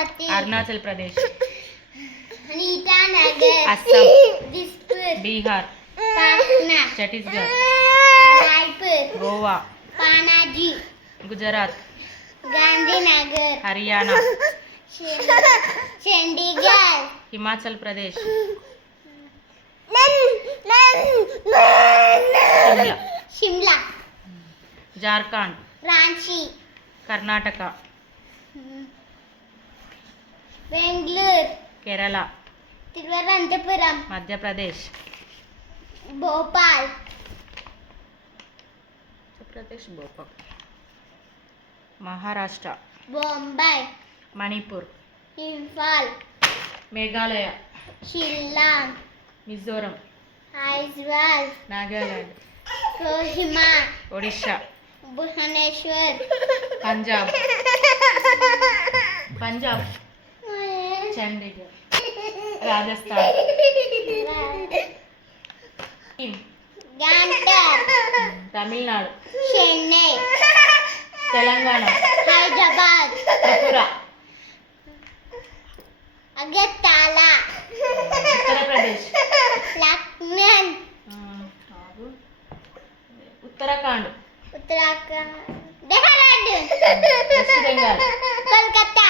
Amravati, Arunachal Pradesh, Itanagar, Assam, Dispur, Bihar, Patna, Chhattisgarh, Raipur, Goa, Panaji, Gujarat, Gandhinagar, Haryana, Chandigarh, Himachal Pradesh, Shimla, Jharkhand, Ranchi, Karnataka, Bengaluru, Kerala, Thiruvananthapuram, Madhya Pradesh, Bhopal, Maharashtra, Bombay, Manipur, Imphal, Meghalaya, Shillong, Mizoram, Aizawl, Nagaland, Kohima, Odisha, Bhubaneswar, Punjab, Chandigarh, Rajasthan, Tamil Nadu, Chennai, Telangana, Hyderabad, Tripura, Agartala, Uttar Pradesh, Lucknow, Uttarakhand, Uttarakhand, Dehradun, waste Bengal, Kolkata,